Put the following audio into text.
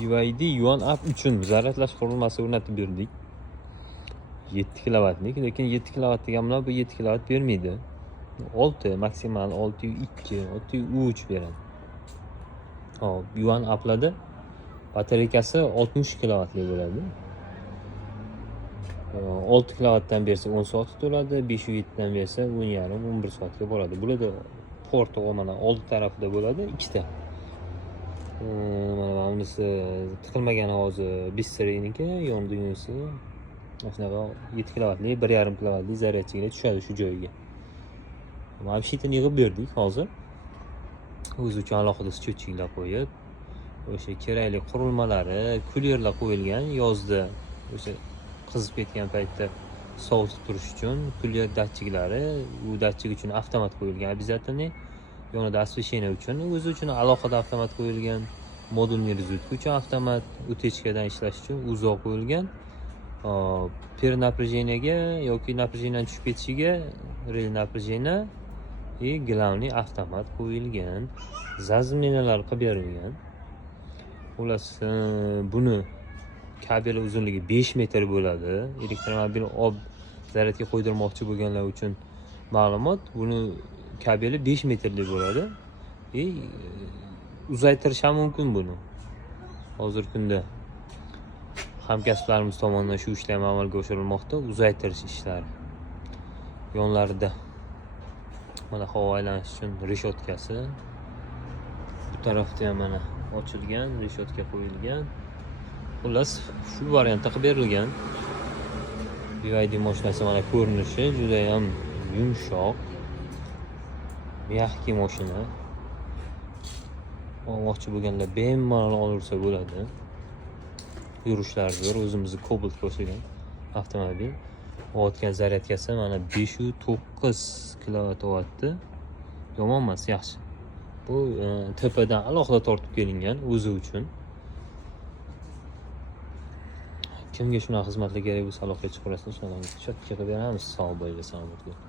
BYD Yuan Up uchun zaryadlash qurilmasi o'rnatib berdik. 7 kilovatlik, lekin 7 kilovat degan bilan bu 7 kilovat bermaydi. 6 maksimal 6.2, 6.3 beradi. Hop, Yuan Up'larda batareykasi 60 kilovatli bo'ladi. 6 kilovatdan bersa 10 soat to'ladi, 5.7 dan bersa 10,5-11 soatga boradi. Bularda porti mana old tarafida bo'ladi, ikkita. Mana bunisi tiqilmagan hozir Bistriniki, yon dunyosi. Shunaqa 7 kilovatli, 1,5 kilovatli zaryadchiga tushadi shu joyiga. Mana shu yerdan yig'ib berdik hozir. O'zi uchun alohida счетчикlar qo'yib, o'sha kerakli qurilmalari, kulerlar qo'yilgan yozda, o'sha qizib ketgan paytda sovutib turish uchun kuler datchiklari, u datchik uchun avtomat qo'yilgan обязательный. Yonida освещение uchun, o'zi uchun alohida avtomat qo'yilgan. Modulniy rozеtka uchun avtomat, utechkadan ishlash uchun uzoq qo'yilgan. Перенапряжениyaga yoki напряжение tushib ketishiga rel напряжение и главный avtomat qo'yilgan. Zazminalar qilib berilgan. Xullas, buni kabeli uzunligi 5 metr bo'ladi. Elektromobil zaryadga qo'ydirmoqchi bo'lganlar uchun ma'lumot, buni kabeli 5 metrlik bo'ladi. Uzaytirish ham mumkin buni. Hozirgi kunda hamkasblarimiz tomonidan shu ishlar amalga oshirilmoqda, uzaytirish ishlari. Yonlarida mana havo aylanish uchun reshotkasi. Bu tarafda ham mana ochilgan, reshotka qo'yilgan. Xullas, shu variantda qilib berilgan. BYD mashinasi mana ko'rinishi juda ham yumshoq, mягкий mashina. Olmoqchi bo'lganlar bemalol olursa bo'ladi. Yurishlar zo'r, o'zimizni Cobalt ko'rsagan avtomobil. O'tgan zaryadkasi mana 509 kilovat o'tdi. Yomon emas, yaxshi. Bu tepadan alohida tortib kelingan o'zi uchun. Kimga shunaqa xizmatlar kerak bo'lsa aloqaga chiqib qo'yasiz, shunaqa chat qilib beramiz, sog' bo'ling, salomat bo'ling.